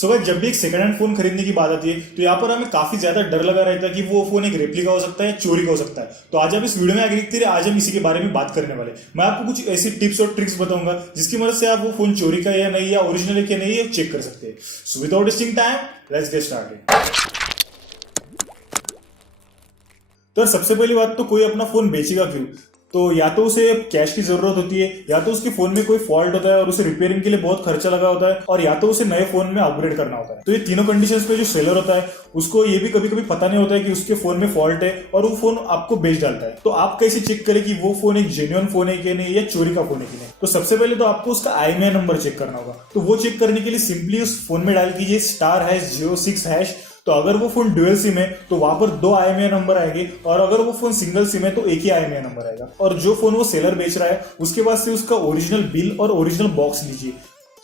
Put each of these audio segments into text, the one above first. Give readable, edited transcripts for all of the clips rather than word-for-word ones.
सो भाई जब भी एक सेकंड हैंड फोन खरीदने की बात आती है तो यहाँ पर हमें काफी ज्यादा डर लगा रहता है कि वो फोन एक रेप्लिका हो सकता है, चोरी का हो सकता है। तो आज आप इस वीडियो में आगे देखते रहिए, आज हम इसी के बारे में बात करने वाले। मैं आपको कुछ ऐसी टिप्स और ट्रिक्स बताऊंगा जिसकी मदद से आप वो फोन चोरी का है या नहीं, या ओरिजिनल है क्या नहीं, ये चेक कर सकते हैं। So without wasting time let's get started. तो सबसे पहली बात तो कोई अपना फोन बेचेगा क्यों? तो या तो उसे कैश की जरूरत होती है, या तो उसके फोन में कोई फॉल्ट होता है और उसे रिपेयरिंग के लिए बहुत खर्चा लगा होता है, और या तो उसे नए फोन में अपग्रेड करना होता है। तो ये तीनों कंडीशंस पे जो सेलर होता है उसको ये भी कभी कभी पता नहीं होता है कि उसके फोन में फॉल्ट है और वो फोन आपको बेच डालता है। तो आप कैसे चेक करें कि वो फोन एक जेन्युइन फोन है कि नहीं, या चोरी का फोन है कि नहीं? तो सबसे पहले तो आपको उसका IMEI नंबर चेक करना होगा। तो वो चेक करने के लिए सिंपली उस फोन में डाल कीजिए *#06#। तो अगर वो फोन ड्यूअल सिम है तो वहां पर 2 IMEI नंबर आएंगे, और अगर वो फोन सिंगल सिम है तो एक ही IMEI नंबर आएगा। और जो फोन वो सेलर बेच रहा है उसके बाद से उसका ओरिजिनल बिल और ओरिजिनल बॉक्स लीजिए।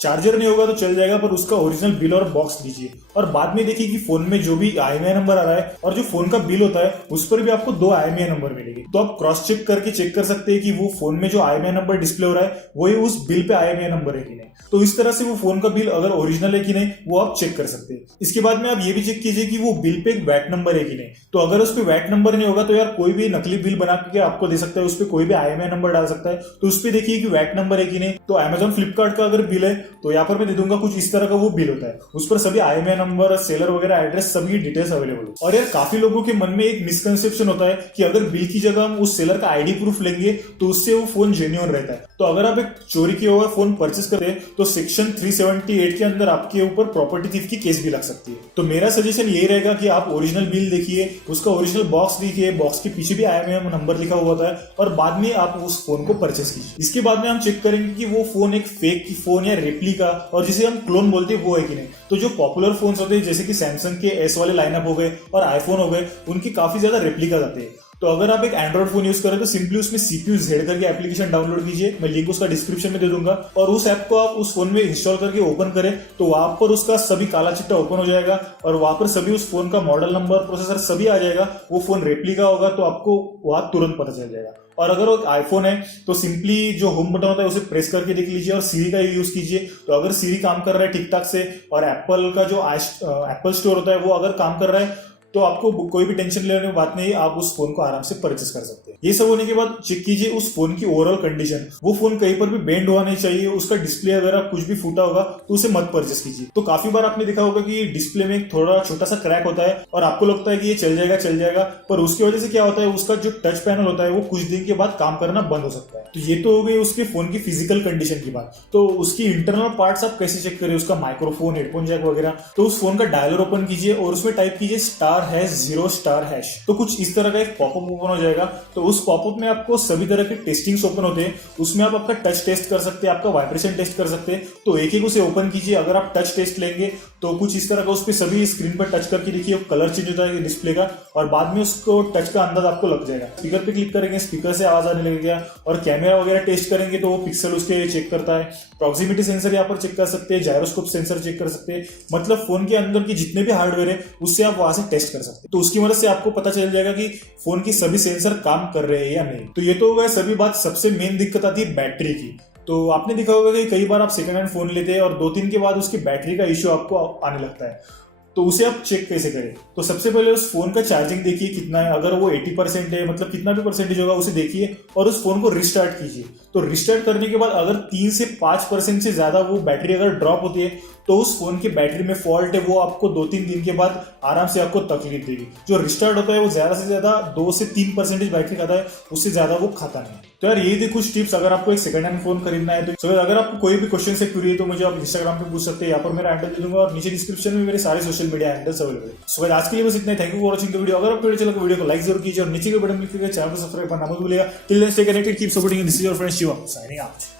चार्जर नहीं होगा तो चल जाएगा, पर उसका ओरिजिनल बिल और बॉक्स दीजिए। और बाद में देखिए कि फोन में जो भी IMEI नंबर आ रहा है और जो फोन का बिल होता है उस पर भी आपको 2 IMEI नंबर मिलेंगे। तो आप क्रॉस चेक करके चेक कर सकते हैं कि वो फोन में जो IMEI नंबर डिस्प्ले हो रहा है वही उस बिल पे IMEI नंबर है कि नहीं। तो इस तरह से वो फोन का बिल अगर ओरिजिनल है कि नहीं वो आप चेक कर सकते हैं। इसके बाद में आप ये भी चेक कीजिए कि वो बिल पे एक वैट नंबर है कि नहीं। तो अगर उस पर वैट नंबर नहीं होगा तो यार कोई भी नकली बिल बना के आपको दे सकता है, उस पर कोई भी IMEI नंबर डाल सकता है। तो उस पर देखिए कि वैट नंबर है कि नहीं। तो Amazon फ्लिपकार्ट का अगर बिल है तो यहाँ पर मैं दे दूंगा कुछ इस तरह का वो बिल होता है, उस पर सभी IMEI नंबर, सेलर वगैरह, एड्रेस, सभी डिटेल्स अवेलेबल हो। और यार काफी लोगों के मन में एक मिसकंसेप्शन होता है कि अगर बिल की जगह हम उस सेलर का ID प्रूफ लेंगे तो उससे वो फोन जेन्युइन रहता है। तो अगर आप एक चोरी किया हुआ फोन परचेस करते हैं तो सेक्शन 378 के अंदर आपके ऊपर प्रॉपर्टी थीफ की केस भी लग सकती है। तो मेरा सजेशन यही रहेगा कि आप ओरिजिनल बिल देखिए, उसका ओरिजिनल बॉक्स देखिए, बॉक्स के पीछे भी IMEI नंबर लिखा हुआ होता है, और बाद में आप उस फोन को परचेस कीजिए। इसके बाद में हम चेक करेंगे कि वो फोन एक फेक की फोन या रेप्लिका, और जिसे हम क्लोन बोलते हैं, वो है कि नहीं। तो जो पॉपुलर फोन्स होते हैं जैसे कि सैमसंग के S वाले लाइनअप हो गए और आईफोन हो गए, उनकी काफी ज्यादा रेप्लिका आते हैं। तो अगर आप एक एंड्रॉइड फोन यूज करें तो सिंपली उसमें CPU Z करके एप्लीकेशन डाउनलोड कीजिए, मैं लिंक उसका डिस्क्रिप्शन में दे दूंगा, और उस ऐप को आप उस फोन में इंस्टॉल करके ओपन करें तो वहां पर उसका सभी काला चिट्टा ओपन हो जाएगा, और वहां पर सभी उस फोन का मॉडल नंबर, प्रोसेसर सभी आ जाएगा। वो फोन रेप्लिका होगा तो आपको वहां तुरंत पता चल जाएगा। और अगर वो आईफोन है तो सिंपली जो होम बटन होता है उसे प्रेस करके देख लीजिए, और सीरी का यूज कीजिए। तो अगर सीरी काम कर रहा है ठीक ठाक से, और एप्पल का जो एप्पल स्टोर होता है वो अगर काम कर रहा है, तो आपको कोई भी टेंशन लेने की बात नहीं, आप उस फोन को आराम से परचेस कर सकते हैं। ये सब होने के बाद चेक कीजिए उस फोन की ओवरऑल कंडीशन। वो फोन कहीं पर भी बेंड हुआ नहीं चाहिए, उसका डिस्प्ले अगर कुछ भी फूटा होगा तो उसे मत परचेस कीजिए। तो काफी बार आपने देखा होगा कि डिस्प्ले में थोड़ा छोटा सा क्रैक होता है और आपको लगता है कि ये चल जाएगा, पर उसकी वजह से क्या होता है, उसका जो टच पैनल होता है वो कुछ दिन के बाद काम करना बंद हो सकता है। तो ये तो हो गई उसके फोन की फिजिकल कंडीशन की बात। तो उसकी इंटरनल पार्ट्स आप कैसे चेक करें, उसका माइक्रोफोन, हेडफोन जैक वगैरह। तो उस फोन का डायलर ओपन कीजिए और उसमें टाइप कीजिए *#0*#। तो कुछ इस तरह का एक पॉपअप ओपन हो जाएगा। तो उस पॉपअप में आपको सभी तरह के टेस्टिंग्स ओपन होते हैं। उसमें आप आपका टच टेस्ट कर सकते हैं, आपका वाइब्रेशन टेस्ट कर सकते हैं। तो एक एक उसे ओपन कीजिए। अगर आप टच टेस्ट लेंगे तो कुछ इस तरह का उस पर सभी स्क्रीन पर टच करके देखिए कलर चेंज होता है डिस्प्ले का, और बाद में उसको टच का अंदाज आपको लग जाएगा। स्पीकर पे क्लिक करेंगे, स्पीकर से आवाज आने लगेगा, और कैमरा वगैरह टेस्ट करेंगे तो वो पिक्सल उसके चेक करता है। प्रॉक्सिमिटी सेंसर यहाँ पर चेक कर सकते हैं, जायरोस्कोप सेंसर चेक कर सकते हैं। मतलब फोन के अंदर की जितने भी हार्डवेयर है उससे आप वहां से टेस्ट कर सकते हैं। तो उसकी मदद से आपको पता चल जाएगा कि फोन की सभी सेंसर काम कर रहे हैं या नहीं। तो ये तो हो गए सभी बात। सबसे मेन दिक्कत आती है बैटरी की। तो आपने देखा होगा कि कई बार आप सेकंड हैंड फोन लेते हैं और 2-3 के बाद उसकी बैटरी का इश्यू आपको आने लगता है। तो उसे आप चेक कैसे करें? तो सबसे पहले उस फोन का चार्जिंग देखिए कितना है। अगर वो 80% है, मतलब कितना भी परसेंटेज होगा उसे देखिए, और उस फोन को रिस्टार्ट कीजिए। तो रिस्टार्ट करने के बाद अगर 3 से 5% से ज्यादा वो बैटरी अगर ड्रॉप होती है तो उस फोन की बैटरी में फॉल्ट है, वो आपको 2-3 दिन के बाद आराम से आपको तकलीफ देगी। जो रिस्टार्ट होता है वो ज्यादा से ज्यादा 2 से 3% बैटरी खाता है, उससे ज्यादा वो खाता नहीं। तो यार यही थी कुछ टिप्स अगर आपको एक सेकंड हैंड फोन खरीदना है। तो अगर आपको कोई भी क्वेश्चन से क्वेरी है तो मुझे आप इंस्टाग्राम पे पूछ सकते हैं, यहाँ पर मेरा हैंडल दे दूंगा, और नीचे डिस्क्रिप्शन में मेरे सारे सोशल मीडिया हैंडल्स अवेलेबल है। सो आज के लिए बस इतना ही। Thank you for watching the video. अगर आपको वीडियो चला तो वीडियो को लाइक जरूर कीजिए, और नीचे के बटन क्लिक करके चैनल को सब्सक्राइब करना मत भूलिएगा। Till then stay connected, keep supporting, this is your friend Shivam signing out.